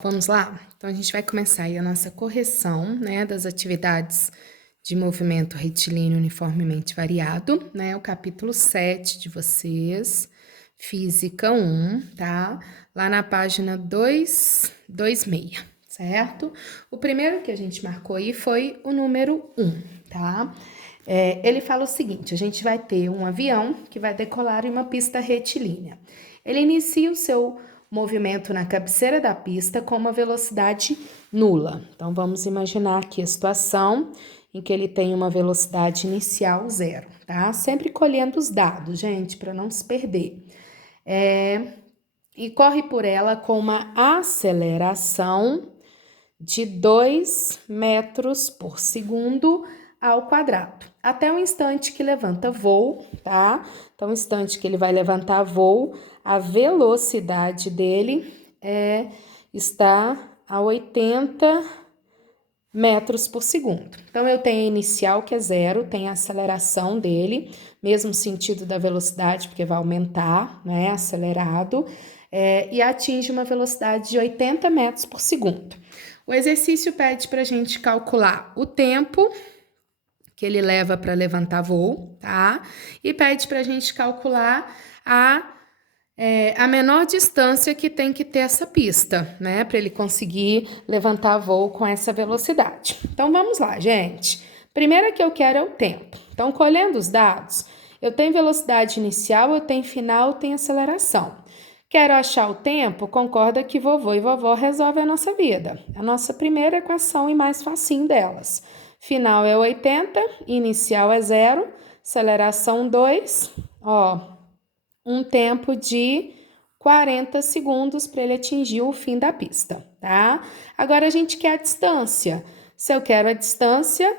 Vamos lá? Então, a gente vai começar aí a nossa correção, né, das atividades de movimento retilíneo uniformemente variado, né, o capítulo 7 de vocês, Física 1, tá? Lá na página 226, certo? O primeiro que a gente marcou aí foi o número 1, tá? Ele fala o seguinte, a gente vai ter um avião que vai decolar em uma pista retilínea. Ele inicia o seu movimento na cabeceira da pista com uma velocidade nula. Então, vamos imaginar aqui a situação em que ele tem uma velocidade inicial zero, tá? Sempre colhendo os dados, gente, para não se perder. E corre por ela com uma aceleração de 2 metros por segundo ao quadrado, até o instante que levanta voo, tá? Então, o instante que ele vai levantar voo, a velocidade dele está a 80 metros por segundo. Então, eu tenho a inicial, que é zero, tem a aceleração dele, mesmo sentido da velocidade, porque vai aumentar, né, acelerado, e atinge uma velocidade de 80 metros por segundo. O exercício pede para a gente calcular o tempo que ele leva para levantar voo, tá? E pede para a gente calcular a menor distância que tem que ter essa pista, né? Para ele conseguir levantar voo com essa velocidade. Então, vamos lá, gente. Primeiro que eu quero é o tempo. Então, colhendo os dados, eu tenho velocidade inicial, eu tenho final, eu tenho aceleração. Quero achar o tempo? Concorda que vovô e vovó resolvem a nossa vida. A nossa primeira equação e mais facinho delas. Final é 80, inicial é 0, aceleração 2, um tempo de 40 segundos para ele atingir o fim da pista, tá? Agora a gente quer a distância. Se eu quero a distância,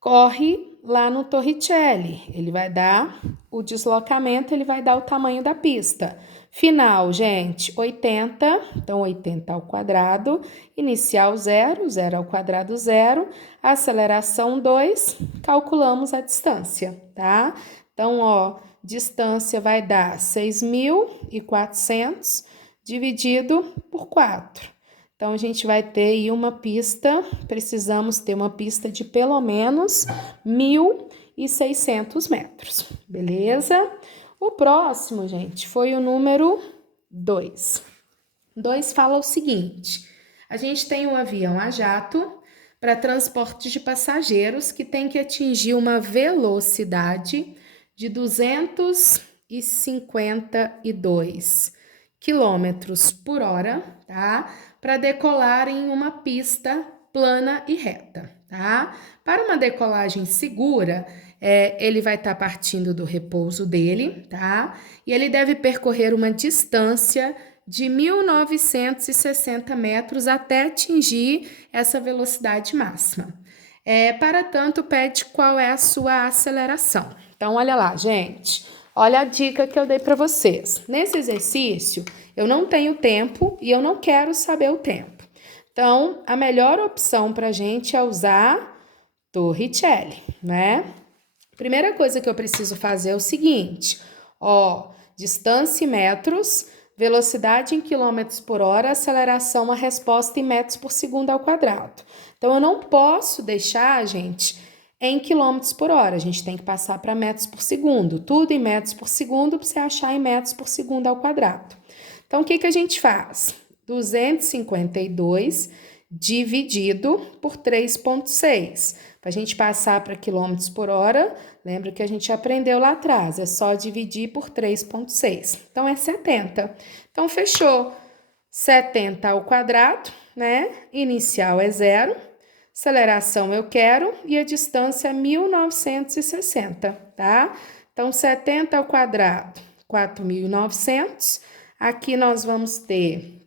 corre lá no Torricelli. Ele vai dar o deslocamento, ele vai dar o tamanho da pista. Final, gente, 80, então 80 ao quadrado, inicial 0, 0 ao quadrado 0, aceleração 2, calculamos a distância, tá? Então, distância vai dar 6.400 dividido por 4. Então, a gente vai ter aí uma pista, precisamos ter uma pista de pelo menos 1.600 metros, beleza? O próximo, gente, foi o número 2. 2 fala o seguinte, a gente tem um avião a jato para transporte de passageiros que tem que atingir uma velocidade de 252 quilômetros por hora, tá? Para decolar em uma pista plana e reta, tá? Para uma decolagem segura, ele vai estar partindo do repouso dele, tá? E ele deve percorrer uma distância de 1.960 metros até atingir essa velocidade máxima. Para tanto, pede qual é a sua aceleração. Então, olha lá, gente. Olha a dica que eu dei para vocês. Nesse exercício, eu não tenho tempo e eu não quero saber o tempo. Então, a melhor opção para a gente é usar Torricelli, né? Primeira coisa que eu preciso fazer é o seguinte, distância em metros, velocidade em quilômetros por hora, aceleração, a resposta em metros por segundo ao quadrado. Então, eu não posso deixar, gente, em quilômetros por hora. A gente tem que passar para metros por segundo. Tudo em metros por segundo para você achar em metros por segundo ao quadrado. Então, o que a gente faz? 252 dividido por 3,6. Para a gente passar para quilômetros por hora, lembra que a gente aprendeu lá atrás, é só dividir por 3,6. Então, é 70. Então, fechou. 70 ao quadrado, né? Inicial é 0, aceleração eu quero e a distância é 1.960, tá? Então, 70 ao quadrado, 4.900. Aqui nós vamos ter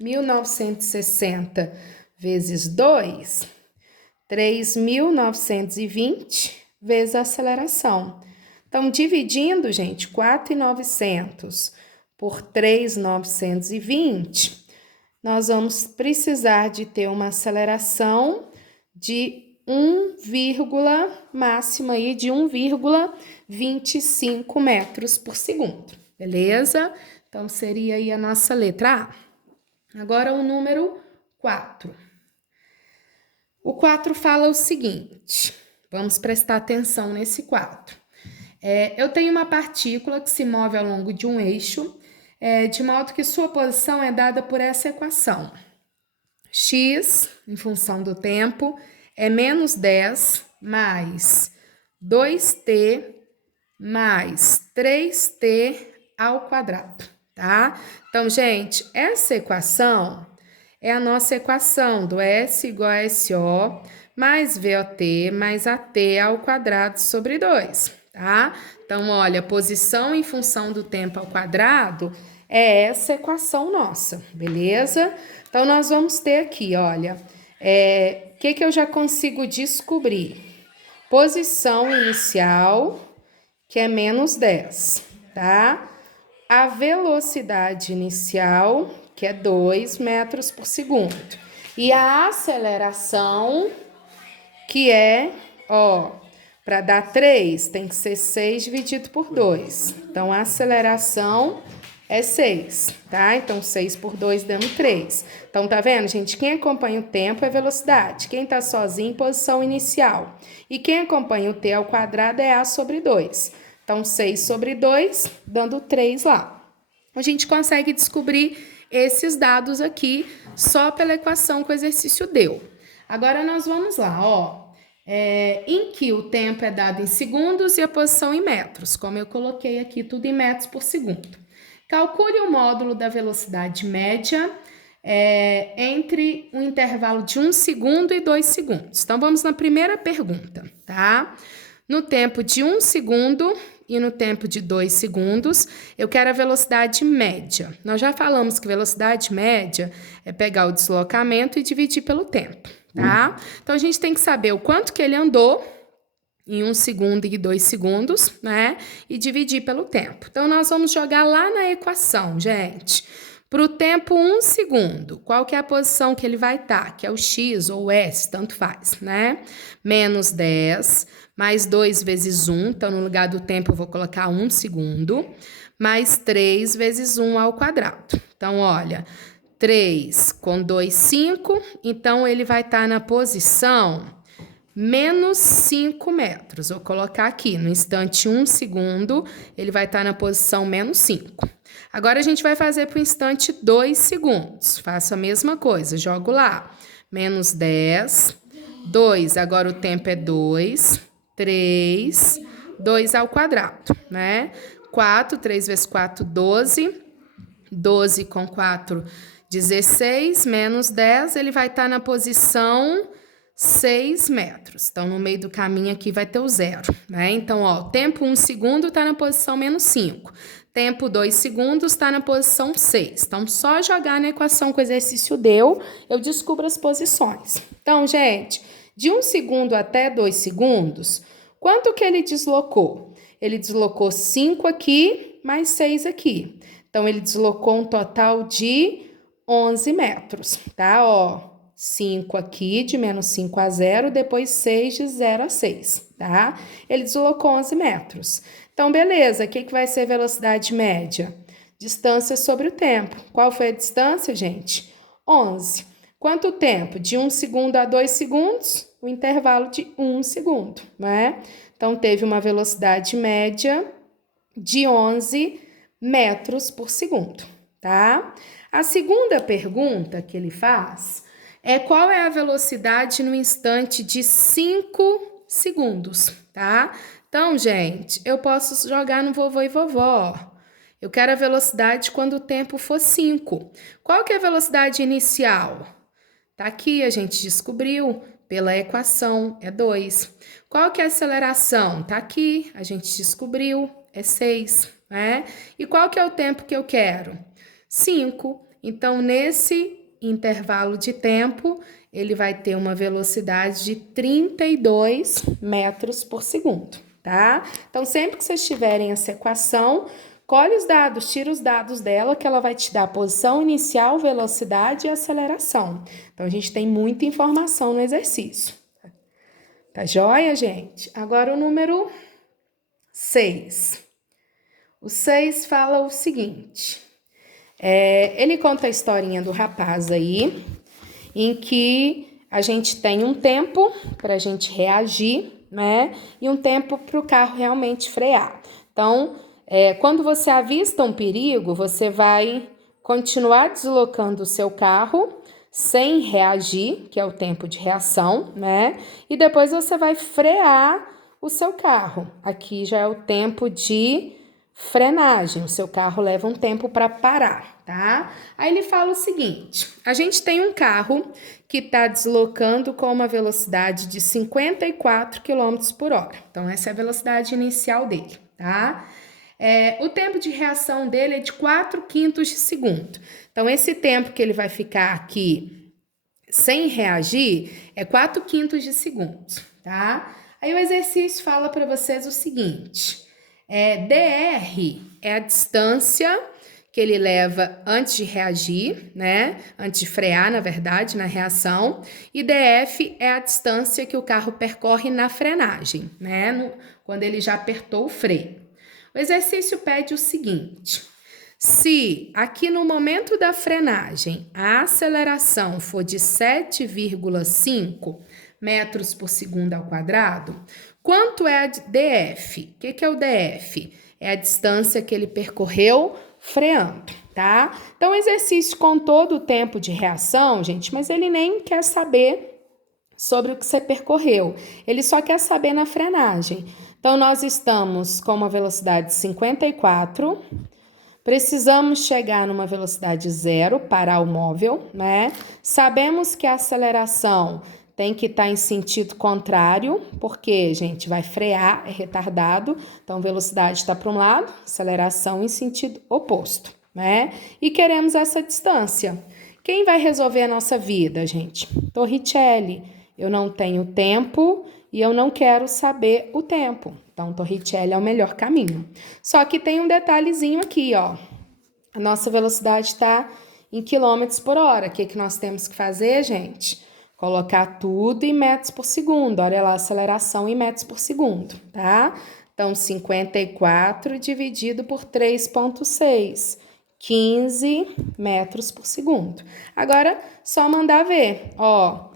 1.960 vezes 2, 3.920 vezes a aceleração. Então, dividindo, gente, 4.900 por 3.920, nós vamos precisar de ter uma aceleração de máxima aí de 1,25 metros por segundo, beleza? Então, seria aí a nossa letra A. Agora o número 4. O 4 fala o seguinte, vamos prestar atenção nesse 4. Eu tenho uma partícula que se move ao longo de um eixo, de modo que sua posição é dada por essa equação. X, em função do tempo, é menos 10 mais 2t mais 3t ao quadrado, tá? Então, gente, essa equação é a nossa equação do S igual a SO mais VOT mais AT ao quadrado sobre 2, tá? Então, olha, posição em função do tempo ao quadrado é essa equação nossa, beleza? Então, nós vamos ter aqui, olha, o que eu já consigo descobrir? Posição inicial, que é menos 10, tá? A velocidade inicial, que é 2 metros por segundo. E a aceleração, que é, para dar 3, tem que ser 6 dividido por 2. Então, a aceleração é 6, tá? Então, 6 por 2 dando 3. Então, tá vendo, gente? Quem acompanha o tempo é velocidade. Quem tá sozinho, posição inicial. E quem acompanha o t ao quadrado é a sobre 2. Então, 6 sobre 2, dando 3 lá. A gente consegue descobrir esses dados aqui só pela equação que o exercício deu. Agora, nós vamos lá, em que o tempo é dado em segundos e a posição em metros, como eu coloquei aqui tudo em metros por segundo. Calcule o módulo da velocidade média entre um intervalo de 1 segundo e 2 segundos. Então, vamos na primeira pergunta, tá? No tempo de 1 segundo e no tempo de 2 segundos, eu quero a velocidade média. Nós já falamos que velocidade média é pegar o deslocamento e dividir pelo tempo, tá? Então, a gente tem que saber o quanto que ele andou em 1 segundo e 2 segundos, né? E dividir pelo tempo. Então, nós vamos jogar lá na equação, gente. Para o tempo 1 segundo, qual que é a posição que ele vai estar? Que é o x ou o s, tanto faz, né? Menos 10, mais 2 vezes 1, então no lugar do tempo eu vou colocar 1 segundo, mais 3 vezes 1 ao quadrado. Então, olha, 3 com 2, 5, então ele vai estar na posição menos 5 metros. Vou colocar aqui, no instante 1 segundo, ele vai estar na posição menos 5. Agora, a gente vai fazer para o instante 2 segundos. Faço a mesma coisa, jogo lá. Menos 10, 2, agora o tempo é 2, 3, 2 ao quadrado, né? 4, 3 vezes 4, 12. 12 com 4, 16, menos 10, ele vai estar na posição 6 metros. Então, no meio do caminho aqui vai ter o zero, né? Então, tempo 1 segundo está na posição menos 5. Tempo 2 segundos está na posição 6. Então, só jogar na equação que o exercício deu, eu descubro as posições. Então, gente, de 1 segundo até 2 segundos, quanto que ele deslocou? Ele deslocou 5 aqui, mais 6 aqui. Então, ele deslocou um total de 11 metros, tá? 5 aqui, de menos 5 a 0, depois 6 de 0 a 6, tá? Ele deslocou 11 metros. Então, beleza, o que vai ser velocidade média? Distância sobre o tempo. Qual foi a distância, gente? 11. Quanto tempo? De 1 segundo a 2 segundos? O intervalo de 1 segundo, né? Então, teve uma velocidade média de 11 metros por segundo, tá? A segunda pergunta que ele faz é qual é a velocidade no instante de 5 segundos, tá? Então, gente, eu posso jogar no vovô e vovó. Eu quero a velocidade quando o tempo for 5. Qual que é a velocidade inicial? Tá aqui, a gente descobriu pela equação, é 2. Qual que é a aceleração? Tá aqui, a gente descobriu, é 6, né? E qual que é o tempo que eu quero? 5. Então, nesse intervalo de tempo, ele vai ter uma velocidade de 32 metros por segundo, tá? Então, sempre que vocês tiverem essa equação, colhe os dados, tira os dados dela, que ela vai te dar a posição inicial, velocidade e aceleração. Então, a gente tem muita informação no exercício. Tá joia, gente? Agora o número 6. O 6 fala o seguinte: Ele conta a historinha do rapaz aí, em que a gente tem um tempo para a gente reagir, né? E um tempo para o carro realmente frear. Então, quando você avista um perigo, você vai continuar deslocando o seu carro sem reagir, que é o tempo de reação, né? E depois você vai frear o seu carro. Aqui já é o tempo de frenagem. O seu carro leva um tempo para parar, tá? Aí ele fala o seguinte: a gente tem um carro que está deslocando com uma velocidade de 54 km por hora. Então, essa é a velocidade inicial dele, tá? O tempo de reação dele é de 4/5 de segundo. Então, esse tempo que ele vai ficar aqui sem reagir é 4/5 de segundo, tá? Aí o exercício fala para vocês o seguinte: DR é a distância que ele leva antes de reagir, né? Antes de frear, na verdade, na reação. E DF é a distância que o carro percorre na frenagem, né? Quando ele já apertou o freio. O exercício pede o seguinte: se aqui no momento da frenagem a aceleração for de 7,5 metros por segundo ao quadrado, quanto é a DF? O que é o DF? É a distância que ele percorreu freando, tá? Então, exercício com todo o tempo de reação, gente, mas ele nem quer saber sobre o que você percorreu. Ele só quer saber na frenagem. Então, nós estamos com uma velocidade de 54, precisamos chegar numa velocidade zero, parar o móvel, né? Sabemos que a aceleração tem que estar em sentido contrário, porque, gente, vai frear, é retardado. Então, velocidade está para um lado, aceleração em sentido oposto, né? E queremos essa distância. Quem vai resolver a nossa vida, gente? Torricelli. Eu não tenho tempo e eu não quero saber o tempo. Então, Torricelli é o melhor caminho. Só que tem um detalhezinho aqui, ó. A nossa velocidade está em quilômetros por hora. O que nós temos que fazer, gente? Colocar tudo em metros por segundo. Olha lá a aceleração em metros por segundo, tá? Então, 54 dividido por 3,6. 15 metros por segundo. Agora, só mandar ver, ó.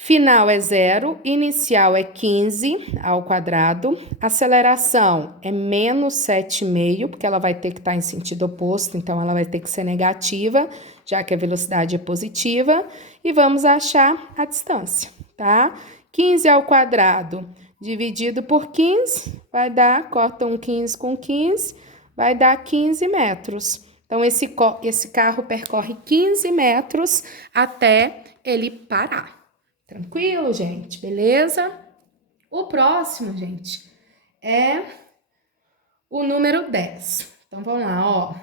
Final é 0, inicial é 15 ao quadrado, aceleração é menos 7,5, porque ela vai ter que estar em sentido oposto, então ela vai ter que ser negativa, já que a velocidade é positiva, e vamos achar a distância, tá? 15 ao quadrado dividido por 15, vai dar, corta um 15 com 15, vai dar 15 metros. Então, esse carro percorre 15 metros até ele parar. Tranquilo, gente? Beleza? O próximo, gente, é o número 10. Então, vamos lá, ó.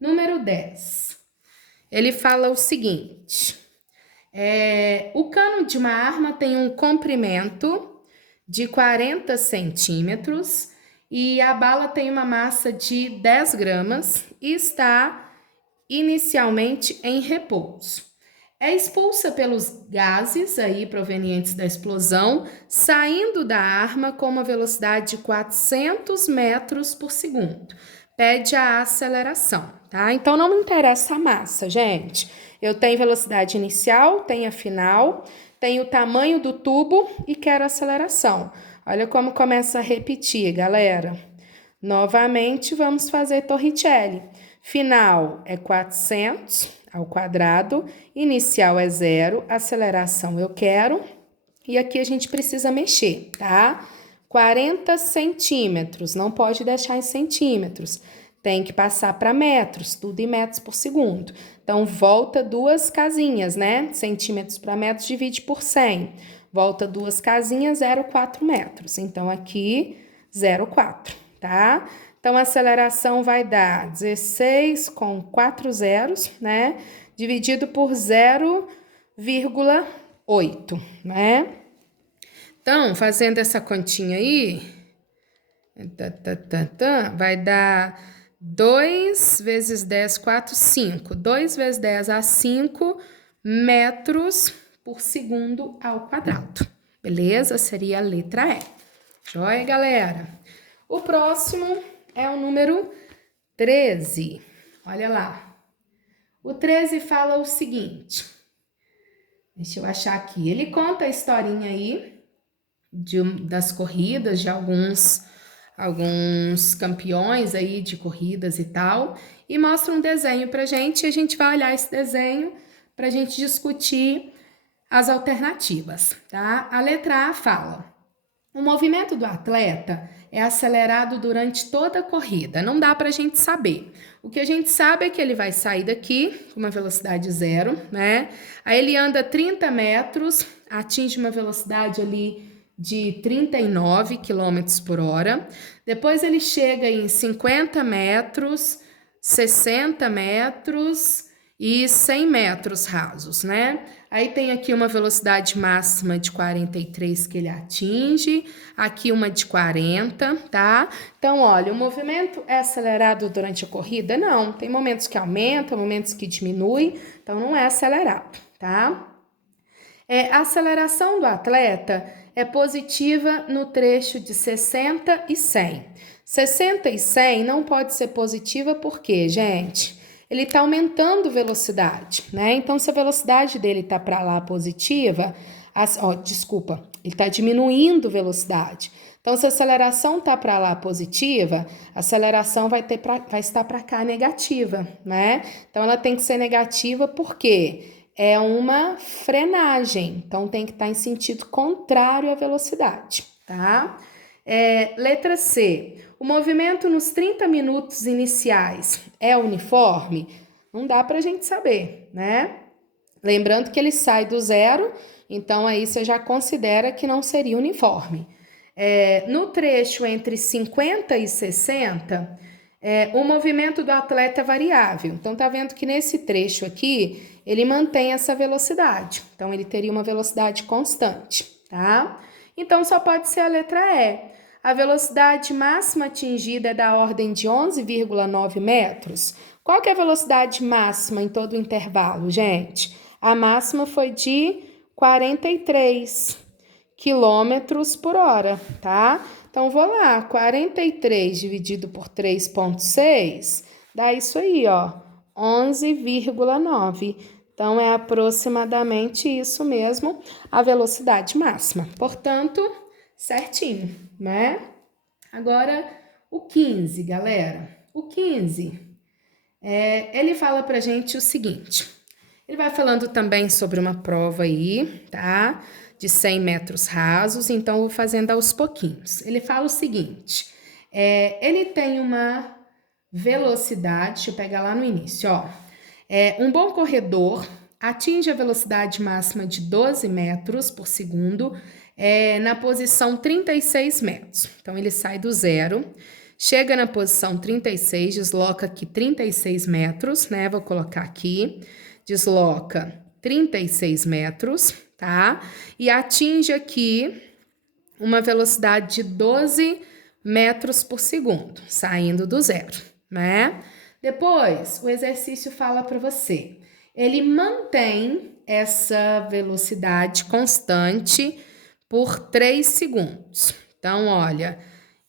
Número 10. Ele fala o seguinte: o cano de uma arma tem um comprimento de 40 centímetros e a bala tem uma massa de 10 gramas e está inicialmente em repouso. É expulsa pelos gases aí provenientes da explosão, saindo da arma com uma velocidade de 400 metros por segundo. Pede a aceleração, tá? Então, não me interessa a massa, gente. Eu tenho velocidade inicial, tenho a final, tenho o tamanho do tubo e quero aceleração. Olha como começa a repetir, galera. Novamente, vamos fazer Torricelli. Final é 400 ao quadrado, inicial é 0, aceleração eu quero, e aqui a gente precisa mexer, tá? 40 centímetros, não pode deixar em centímetros, tem que passar para metros, tudo em metros por segundo. Então, volta duas casinhas, né? Centímetros para metros, divide por 100. Volta duas casinhas, 0,4 metros. Então, aqui, 0,4, tá? Então, a aceleração vai dar 16 com 4 zeros, né? Dividido por 0,8, né? Então, fazendo essa continha aí, vai dar 2 vezes 10, 4, 5. 2 vezes 10 a 5 metros por segundo ao quadrado. Beleza? Seria a letra E. Joia, galera? O próximo é o número 13. Olha lá. O 13 fala o seguinte. Deixa eu achar aqui. Ele conta a historinha aí das corridas de alguns campeões aí de corridas e tal, e mostra um desenho pra gente, e a gente vai olhar esse desenho pra gente discutir as alternativas, tá? A letra A fala: o movimento do atleta é acelerado durante toda a corrida. Não dá para a gente saber. O que a gente sabe é que ele vai sair daqui com uma velocidade zero, né? Aí ele anda 30 metros, atinge uma velocidade ali de 39 quilômetros por hora. Depois ele chega em 50 metros, 60 metros e 100 metros rasos, né? Aí tem aqui uma velocidade máxima de 43 que ele atinge, aqui uma de 40, tá? Então, olha, o movimento é acelerado durante a corrida? Não, tem momentos que aumenta, momentos que diminui, então não é acelerado, tá? A aceleração do atleta é positiva no trecho de 60 e 100. 60 e 100 não pode ser positiva porque, gente, ele está aumentando velocidade, né? Então, se a velocidade dele está para lá positiva, ele está diminuindo velocidade. Então, se a aceleração está para lá positiva, a aceleração vai estar para cá negativa, né? Então, ela tem que ser negativa porque é uma frenagem, então tem que estar em sentido contrário à velocidade, tá? Letra C. O movimento nos 30 minutos iniciais é uniforme? Não dá pra gente saber, né? Lembrando que ele sai do zero, então aí você já considera que não seria uniforme. No trecho entre 50 e 60, o movimento do atleta é variável. Então, tá vendo que nesse trecho aqui, ele mantém essa velocidade. Então, ele teria uma velocidade constante, tá? Então, só pode ser a letra E. A velocidade máxima atingida é da ordem de 11,9 metros. Qual que é a velocidade máxima em todo o intervalo, gente? A máxima foi de 43 quilômetros por hora, tá? Então, vou lá, 43 dividido por 3,6, dá isso aí, ó, 11,9. Então, é aproximadamente isso mesmo, a velocidade máxima. Portanto, certinho, né? Agora, o 15, galera. O 15, ele fala pra gente o seguinte. Ele vai falando também sobre uma prova aí, tá? De 100 metros rasos, então eu vou fazendo aos pouquinhos. Ele fala o seguinte, ele tem uma velocidade, deixa eu pegar lá no início, ó. Um bom corredor atinge a velocidade máxima de 12 metros por segundo na posição 36 metros. Então, ele sai do zero, chega na posição 36, desloca aqui 36 metros, né? Vou colocar aqui, desloca 36 metros, tá? E atinge aqui uma velocidade de 12 metros por segundo, saindo do zero, né? Depois, o exercício fala para você. Ele mantém essa velocidade constante por 3 segundos. Então, olha,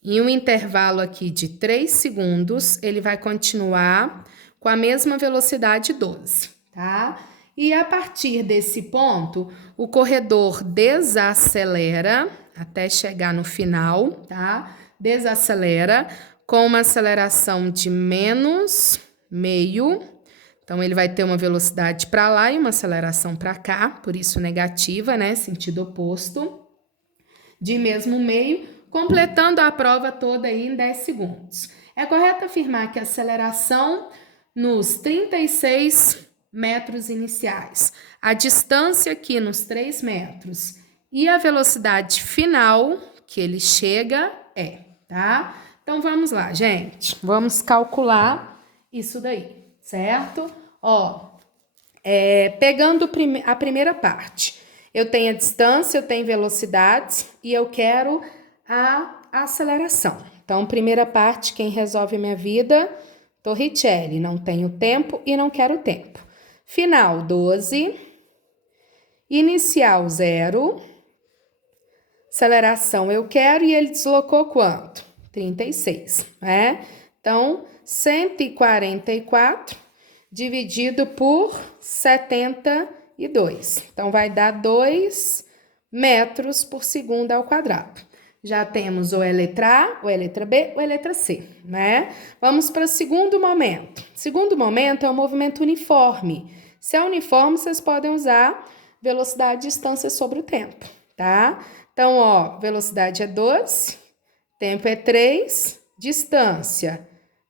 em um intervalo aqui de 3 segundos, ele vai continuar com a mesma velocidade 12, tá? E a partir desse ponto, o corredor desacelera até chegar no final, tá? Desacelera com uma aceleração de menos meio. Então, ele vai ter uma velocidade para lá e uma aceleração para cá, por isso negativa, né? Sentido oposto. De mesmo meio, completando a prova toda aí em 10 segundos. É correto afirmar que a aceleração nos 36 metros iniciais, a distância aqui nos 3 metros e a velocidade final que ele chega tá? Então, vamos lá, gente. Vamos calcular isso daí, certo? Ó, pegando a primeira parte. Eu tenho a distância, eu tenho velocidades e eu quero a aceleração. Então, primeira parte, quem resolve minha vida? Torricelli. Não tenho tempo e não quero tempo. Final, 12. Inicial, 0. Aceleração eu quero e ele deslocou quanto? 36, né? Então, 144 dividido por 72. Então, vai dar 2 metros por segundo ao quadrado. Já temos ou é letra A, ou é letra B, ou é letra C, né? Vamos para o segundo momento. Segundo momento é um movimento uniforme. Se é uniforme, vocês podem usar velocidade e distância sobre o tempo, tá? Então, ó, velocidade é 12, tempo é 3, distância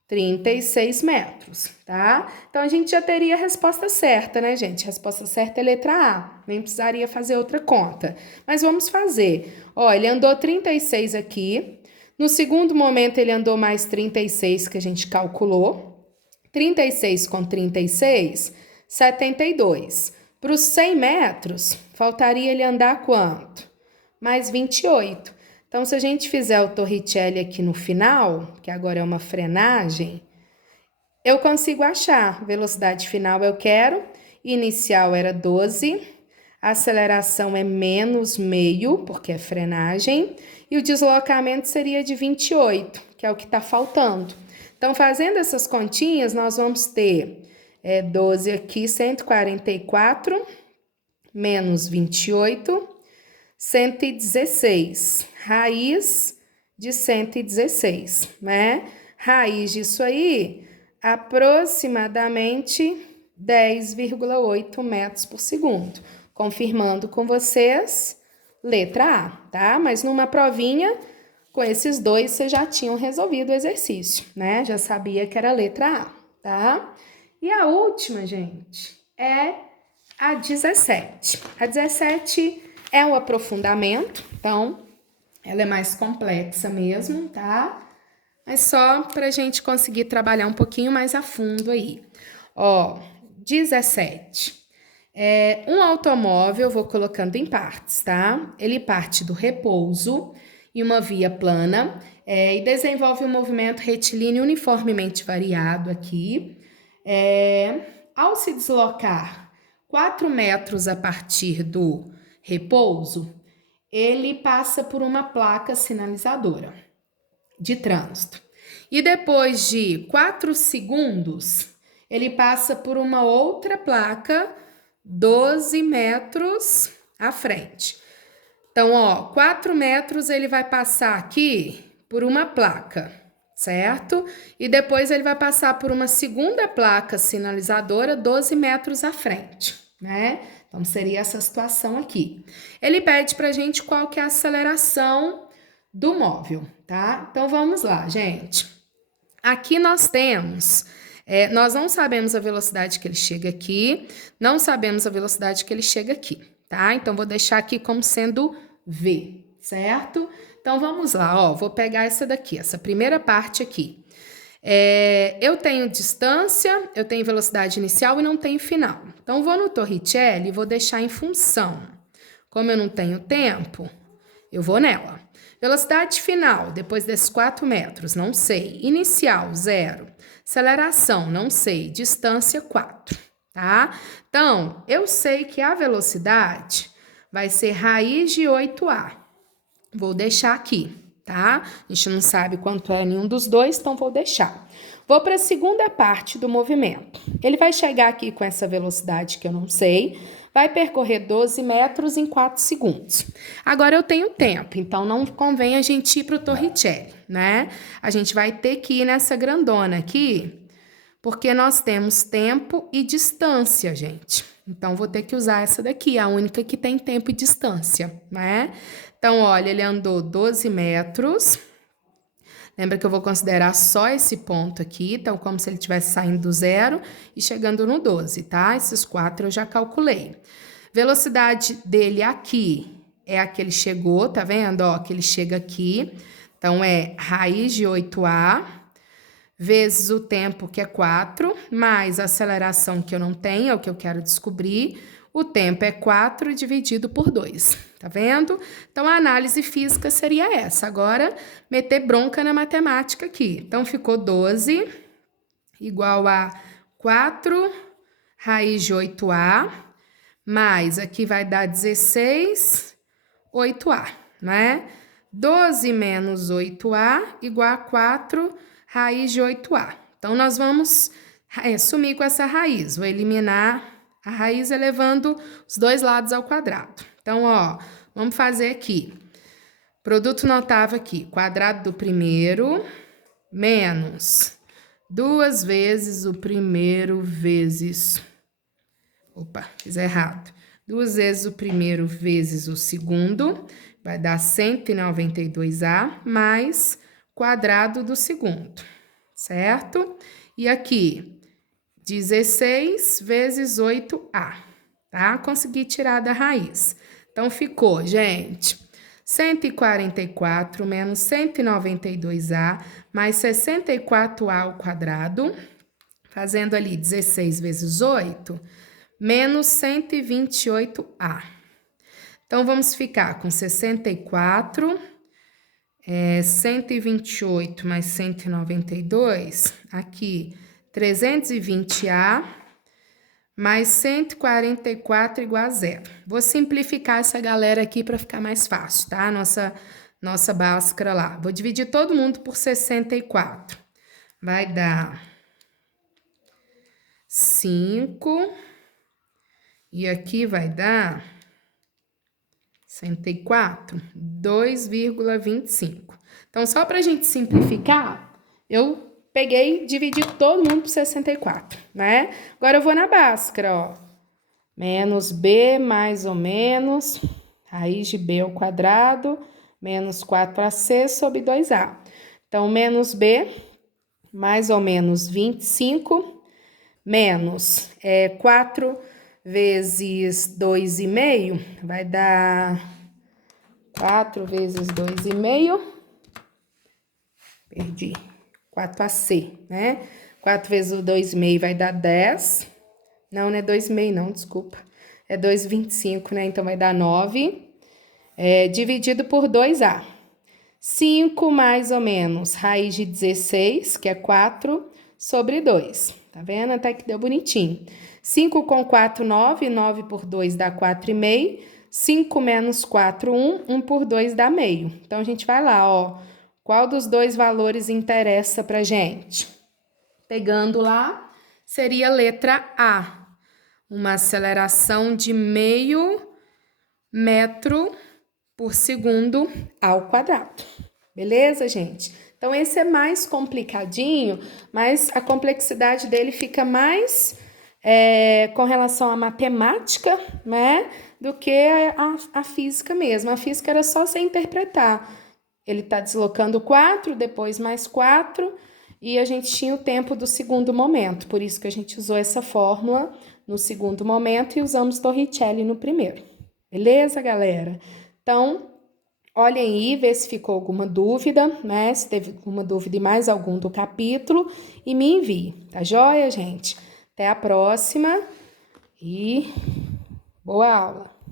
36 metros, tá? Então, a gente já teria a resposta certa, né, gente? A resposta certa é letra A, nem precisaria fazer outra conta. Mas vamos fazer. Ó, ele andou 36 aqui. No segundo momento, ele andou mais 36, que a gente calculou. 36 com 36, 72. Para os 100 metros, faltaria ele andar quanto? Mais 28. Então, se a gente fizer o Torricelli aqui no final, que agora é uma frenagem, eu consigo achar. Velocidade final eu quero, inicial era 12, a aceleração é menos meio, porque é frenagem, e o deslocamento seria de 28, que é o que está faltando. Então, fazendo essas continhas, nós vamos ter 12 aqui, 144, menos 28, 116, raiz de 116, né? Raiz disso aí, aproximadamente 10,8 metros por segundo. Confirmando com vocês, letra A, tá? Mas numa provinha, com esses dois, vocês já tinham resolvido o exercício, né? Já sabia que era letra A, tá? E a última, gente, é a 17. A 17 é um aprofundamento, então ela é mais complexa mesmo, tá? Mas só pra gente conseguir trabalhar um pouquinho mais a fundo aí. Ó, 17. Um automóvel, vou colocando em partes, tá? Ele parte do repouso em uma via plana e desenvolve um movimento retilíneo uniformemente variado aqui. Ao se deslocar 4 metros a partir do repouso, ele passa por uma placa sinalizadora de trânsito. E depois de 4 segundos, ele passa por uma outra placa 12 metros à frente. Então, ó, 4 metros ele vai passar aqui por uma placa, certo? E depois ele vai passar por uma segunda placa sinalizadora 12 metros à frente, né? Então, seria essa situação aqui. Ele pede pra gente qual que é a aceleração do móvel, tá? Então, vamos lá, gente. Aqui nós temos... nós não sabemos a velocidade que ele chega aqui, não sabemos a velocidade que ele chega aqui, tá? Então, vou deixar aqui como sendo V, certo? Então, vamos lá, ó, vou pegar essa daqui, essa primeira parte aqui. Eu tenho distância, eu tenho velocidade inicial e não tenho final. Então, vou no Torricelli e vou deixar em função. Como eu não tenho tempo, eu vou nela. Velocidade final, depois desses 4 metros, não sei. Inicial, 0. Aceleração, não sei. Distância, 4, tá? Então, eu sei que a velocidade vai ser raiz de 8A. Vou deixar aqui, tá? A gente não sabe quanto é nenhum dos dois, então vou deixar. Vou para a segunda parte do movimento. Ele vai chegar aqui com essa velocidade que eu não sei, vai percorrer 12 metros em 4 segundos. Agora eu tenho tempo, então não convém a gente ir para o Torricelli, né? A gente vai ter que ir nessa grandona aqui, porque nós temos tempo e distância, gente. Então, vou ter que usar essa daqui, a única que tem tempo e distância, né? Então, olha, ele andou 12 metros. Lembra que eu vou considerar só esse ponto aqui, então, como se ele estivesse saindo do 0 e chegando no 12, tá? Esses 4 eu já calculei. Velocidade dele aqui é a que ele chegou, tá vendo? Ó, que ele chega aqui. Então, é raiz de 8A, vezes o tempo, que é 4, mais a aceleração, que eu não tenho, é o que eu quero descobrir. O tempo é 4 dividido por 2, tá vendo? Então, a análise física seria essa. Agora, meter bronca na matemática aqui. Então, ficou 12 igual a 4 raiz de 8A, mais aqui vai dar 16, 8A, né? 12 menos 8A igual a 4 raiz de 8A. Então, nós vamos sumir com essa raiz. Vou eliminar a raiz elevando os dois lados ao quadrado. Então, ó, vamos fazer aqui. Produto notável aqui, quadrado do primeiro menos 2 vezes o primeiro vezes... Opa, fiz errado. 2 vezes o primeiro vezes o segundo, vai dar 192A mais quadrado do segundo, certo? E aqui, 16 vezes 8A, tá? Consegui tirar da raiz. Então, ficou, gente, 144 menos 192A mais 64A ao quadrado, fazendo ali 16 vezes 8, menos 128A. Então, vamos ficar com 64, 128 mais 192, aqui, 320A, mais 144 igual a zero. Vou simplificar essa galera aqui para ficar mais fácil, tá? Nossa Bhaskara lá. Vou dividir todo mundo por 64. Vai dar 5. E aqui vai dar 104, 2,25. Então, só para a gente simplificar, eu peguei e dividi todo mundo por 64, né? Agora, eu vou na Bhaskara, ó. Menos B mais ou menos, raiz de B ao quadrado, menos 4AC sobre 2A. Então, menos B, mais ou menos 25, menos 4 vezes 2,5, vai dar 4 vezes 2,5, perdi, 4AC, né? 4 vezes 2,5 vai dar 10, não é 2,5 não, desculpa, é 2,25, né? Então, vai dar 9, dividido por 2A. 5 mais ou menos, raiz de 16, que é 4, sobre 2, tá vendo? Até que deu bonitinho. 5 com 4, 9, 9 por 2 dá 4,5, 5 menos 4, 1, 1 por 2 dá meio. Então, a gente vai lá, ó, qual dos dois valores interessa pra gente? Pegando lá, seria a letra A, uma aceleração de meio metro por segundo ao quadrado. Beleza, gente? Então, esse é mais complicadinho, mas a complexidade dele fica mais com relação à matemática, né, do que a física mesmo. A física era só você interpretar. Ele está deslocando 4, depois mais 4, e a gente tinha o tempo do segundo momento. Por isso que a gente usou essa fórmula no segundo momento e usamos Torricelli no primeiro. Beleza, galera? Então, olhem aí, vê se ficou alguma dúvida, né? Se teve alguma dúvida em mais algum do capítulo, e me envie, tá joia, gente? Até a próxima e boa aula!